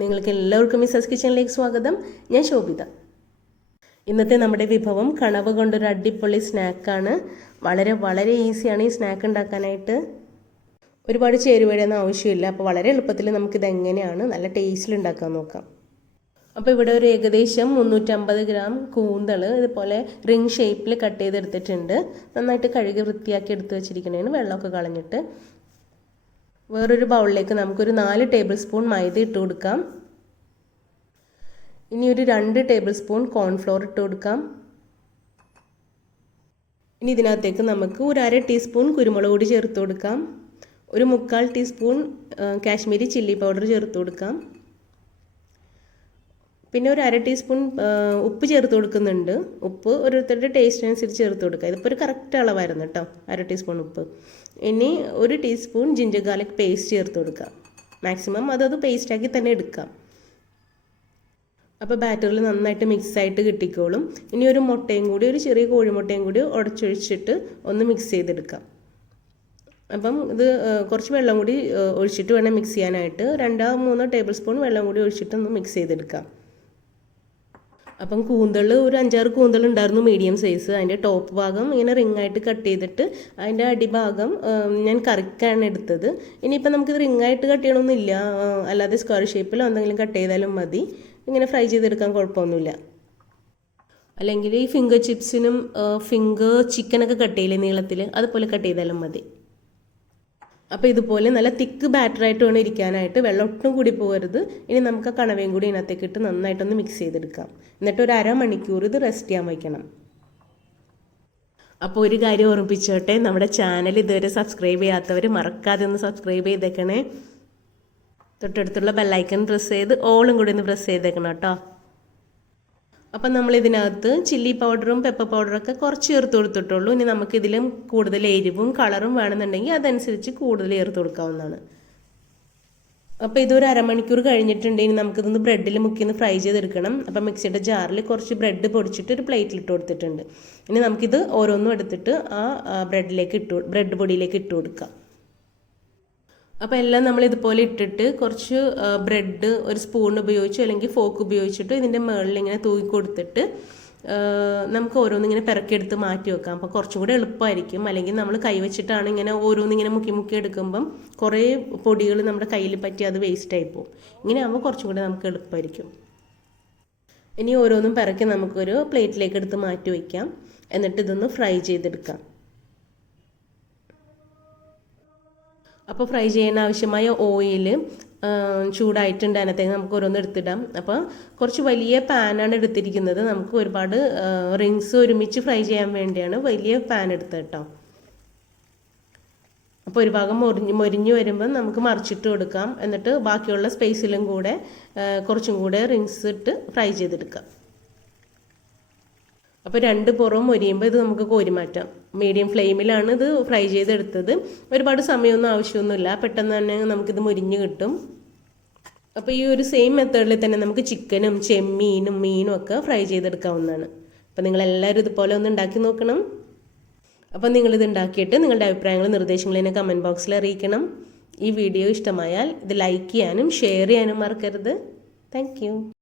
നിങ്ങൾക്ക് എല്ലാവർക്കും മിസസ് കിച്ചണിലേക്ക് സ്വാഗതം. ഞാൻ ശോഭിത. ഇന്നത്തെ നമ്മുടെ വിഭവം കണവ കൊണ്ടൊരു അടിപൊളി സ്നാക്കാണ്. വളരെ ഈസിയാണ് ഈ സ്നാക്ക് ഉണ്ടാക്കാനായിട്ട്. ഒരുപാട് ചേരുവയൊന്നും ആവശ്യമില്ല. അപ്പോൾ വളരെ എളുപ്പത്തിൽ നമുക്കിത് എങ്ങനെയാണ് നല്ല ടേസ്റ്റിൽ ഉണ്ടാക്കാൻ നോക്കാം. അപ്പോൾ ഇവിടെ ഒരു ഏകദേശം 350 ഗ്രാം കൂന്തൾ ഇതുപോലെ റിംഗ് ഷേപ്പിൽ കട്ട് ചെയ്തെടുത്തിട്ടുണ്ട്. നന്നായിട്ട് കഴുകി വൃത്തിയാക്കി എടുത്ത് വെച്ചിരിക്കുന്നതിന് വെള്ളമൊക്കെ കളഞ്ഞിട്ട് വേറൊരു ബൗളിലേക്ക് നമുക്കൊരു 4 ടേബിൾ സ്പൂൺ മൈദ ഇട്ട് കൊടുക്കാം. ഇനി ഒരു 2 ടേബിൾ സ്പൂൺ കോൺഫ്ലോർ ഇട്ട് കൊടുക്കാം. ഇനി ഇതിനകത്തേക്ക് നമുക്ക് ഒരു 1/2 ടീസ്പൂൺ കുരുമുളക് പൊടി ചേർത്ത് കൊടുക്കാം. ഒരു 1/4 ടീസ്പൂൺ കാശ്മീരി ചില്ലി പൗഡർ ചേർത്ത് കൊടുക്കാം. പിന്നെ ഒരു 1/2 ടീസ്പൂൺ ഉപ്പ് ചേർത്ത് കൊടുക്കുന്നുണ്ട്. ഉപ്പ് ഓരോരുത്തരുടെ ടേസ്റ്റിനനുസരിച്ച് ചേർത്ത് കൊടുക്കുക. ഇതിപ്പോൾ ഒരു കറക്റ്റ് അളവായിരുന്നു കേട്ടോ, 1/2 ടീസ്പൂൺ ഉപ്പ്. ഇനി 1 ടീസ്പൂൺ ജിഞ്ചർ ഗാർലിക് പേസ്റ്റ് ചേർത്ത് കൊടുക്കുക. മാക്സിമം അതത് പേസ്റ്റാക്കി തന്നെ എടുക്കാം. അപ്പോൾ ബാറ്ററിൽ നന്നായിട്ട് മിക്സായിട്ട് കിട്ടിക്കോളും. ഇനി ഒരു മുട്ടയും കൂടി, ഒരു ചെറിയ കോഴിമുട്ടയും കൂടി ഉടച്ചൊഴിച്ചിട്ട് ഒന്ന് മിക്സ് ചെയ്തെടുക്കാം. അപ്പം ഇത് കുറച്ച് വെള്ളം കൂടി ഒഴിച്ചിട്ട് വേണം മിക്സ് ചെയ്യാനായിട്ട്. 2-3 ടേബിൾ സ്പൂൺ വെള്ളം കൂടി ഒഴിച്ചിട്ട് ഒന്ന് മിക്സ് ചെയ്തെടുക്കാം. അപ്പം കൂന്തൾ ഒരു 5-6 കൂന്തൾ ഉണ്ടായിരുന്നു, മീഡിയം സൈസ്. അതിൻ്റെ ടോപ്പ് ഭാഗം ഇങ്ങനെ റിങ്ങായിട്ട് കട്ട് ചെയ്തിട്ട് അതിൻ്റെ അടിഭാഗം ഞാൻ കറിക്കാണ് എടുത്തത്. ഇനിയിപ്പോൾ നമുക്കിത് റിങ്ങായിട്ട് കട്ട് ചെയ്യണമെന്നില്ല, അല്ലാതെ സ്ക്വയർ ഷേപ്പിലോ എന്തെങ്കിലും കട്ട് ചെയ്താലും മതി. ഇങ്ങനെ ഫ്രൈ ചെയ്തെടുക്കാൻ കുഴപ്പമൊന്നുമില്ല. അല്ലെങ്കിൽ ഈ ഫിംഗർ ചിപ്സിനും ഫിംഗർ ചിക്കനൊക്കെ കട്ട് ചെയ്യില്ലേ നീളത്തിൽ, അതുപോലെ കട്ട് ചെയ്താലും മതി. അപ്പോൾ ഇതുപോലെ നല്ല തിക്ക് ബാറ്ററായിട്ട് വേണം ഇരിക്കാനായിട്ട്. വെള്ളം ഒട്ടും കൂടി പോകരുത്. ഇനി നമുക്ക് കണവയും കൂടി ഇതിനകത്തേക്ക് ഇട്ട് നന്നായിട്ടൊന്ന് മിക്സ് ചെയ്തെടുക്കാം. എന്നിട്ട് ഒരു 1/2 മണിക്കൂർ ഇത് റെസ്റ്റ് ചെയ്യാൻ വയ്ക്കണം. അപ്പോൾ ഒരു കാര്യം ഓർമ്മിപ്പിച്ചോട്ടെ, നമ്മുടെ ചാനൽ ഇതുവരെ സബ്സ്ക്രൈബ് ചെയ്യാത്തവർ മറക്കാതെ ഒന്ന് സബ്സ്ക്രൈബ് ചെയ്തേക്കണേ. തൊട്ടടുത്തുള്ള ബെല്ലൈക്കൺ പ്രസ് ചെയ്ത് ഓളും കൂടി ഒന്ന് പ്രസ് ചെയ്തേക്കണം കേട്ടോ. അപ്പം നമ്മൾ ഇതിനകത്ത് ചില്ലി പൗഡറും പെപ്പർ പൗഡറൊക്കെ കുറച്ച് ചേർത്ത് കൊടുത്തിട്ടുള്ളൂ. ഇനി നമുക്കിതിലും കൂടുതൽ എരിവും കളറും വേണമെന്നുണ്ടെങ്കിൽ അതനുസരിച്ച് കൂടുതൽ ചേർത്ത് കൊടുക്കാവുന്നതാണ്. അപ്പോൾ ഇതൊരു 1/2 മണിക്കൂർ കഴിഞ്ഞിട്ടുണ്ടെങ്കിൽ നമുക്കിതൊന്ന് ബ്രെഡിൽ മുക്കിന്ന് ഫ്രൈ ചെയ്തെടുക്കണം. അപ്പം മിക്സിയുടെ ജാറിൽ കുറച്ച് ബ്രെഡ് പൊടിച്ചിട്ട് ഒരു പ്ലേറ്റിലിട്ട് കൊടുത്തിട്ടുണ്ട്. ഇനി നമുക്കിത് ഓരോന്നും എടുത്തിട്ട് ആ ബ്രെഡ് പൊടിയിലേക്ക് ഇട്ട് കൊടുക്കാം. അപ്പോൾ എല്ലാം നമ്മൾ ഇതുപോലെ ഇട്ടിട്ട് കുറച്ച് ബ്രെഡ് ഒരു സ്പൂൺ ഉപയോഗിച്ചോ അല്ലെങ്കിൽ ഫോക്ക് ഉപയോഗിച്ചിട്ട് ഇതിൻ്റെ മുകളിൽ ഇങ്ങനെ തൂക്കി കൊടുത്തിട്ട് നമുക്ക് ഓരോന്നിങ്ങനെ പിറക്കിയെടുത്ത് മാറ്റി വെക്കാം. അപ്പോൾ കുറച്ചും കൂടെ എളുപ്പമായിരിക്കും. അല്ലെങ്കിൽ നമ്മൾ കൈ വെച്ചിട്ടാണ് ഇങ്ങനെ ഓരോന്നിങ്ങനെ മുക്കി എടുക്കുമ്പം കുറേ പൊടികൾ നമ്മുടെ കയ്യിൽ പറ്റി അത് വേസ്റ്റായി പോകും. ഇങ്ങനെ ആകുമ്പോൾ കുറച്ചും കൂടെ നമുക്ക് എളുപ്പമായിരിക്കും. ഇനി ഓരോന്നും പിറക്കി നമുക്കൊരു പ്ലേറ്റിലേക്ക് എടുത്ത് മാറ്റി വയ്ക്കാം. എന്നിട്ട് ഇതൊന്ന് ഫ്രൈ ചെയ്തെടുക്കാം. അപ്പോൾ ഫ്രൈ ചെയ്യാൻ ആവശ്യമായ ഓയിൽ ചൂടായിട്ടുണ്ട്. അതിനകത്തേക്ക് നമുക്ക് ഓരോന്ന് എടുത്തിടാം. അപ്പോൾ കുറച്ച് വലിയ പാനാണ് എടുത്തിരിക്കുന്നത്. നമുക്ക് ഒരുപാട് റിങ്സ് ഒരുമിച്ച് ഫ്രൈ ചെയ്യാൻ വേണ്ടിയാണ് വലിയ പാൻ എടുത്തത് കേട്ടോ. അപ്പോൾ ഒരു ഭാഗം മൊരിഞ്ഞ് വരുമ്പോൾ നമുക്ക് മറിച്ചിട്ട് കൊടുക്കാം. എന്നിട്ട് ബാക്കിയുള്ള സ്പേസിലും കൂടെ കുറച്ചും കൂടെ റിങ്സ് ഇട്ട് ഫ്രൈ ചെയ്തെടുക്കാം. അപ്പോൾ 2 പുറവും മൊരിയുമ്പോൾ ഇത് നമുക്ക് കോരി മാറ്റാം. മീഡിയം ഫ്ലെയിമിലാണ് ഇത് ഫ്രൈ ചെയ്തെടുത്തത്. ഒരുപാട് സമയമൊന്നും ആവശ്യമൊന്നുമില്ല, പെട്ടെന്ന് തന്നെ നമുക്കിത് മൊരിഞ്ഞ് കിട്ടും. അപ്പോൾ ഈ ഒരു സെയിം മെത്തേഡിൽ തന്നെ നമുക്ക് ചിക്കനും ചെമ്മീനും മീനും ഒക്കെ ഫ്രൈ ചെയ്തെടുക്കാവുന്നതാണ്. അപ്പോൾ നിങ്ങളെല്ലാവരും ഇതുപോലെ ഒന്ന് ഉണ്ടാക്കി നോക്കണം. അപ്പോൾ നിങ്ങളിത് ഉണ്ടാക്കിയിട്ട് നിങ്ങളുടെ അഭിപ്രായങ്ങളും നിർദ്ദേശങ്ങളും എന്നെ കമൻറ്റ് ബോക്സിൽ അറിയിക്കണം. ഈ വീഡിയോ ഇഷ്ടമായാൽ ഇത് ലൈക്ക് ചെയ്യാനും ഷെയർ ചെയ്യാനും മറക്കരുത്. താങ്ക്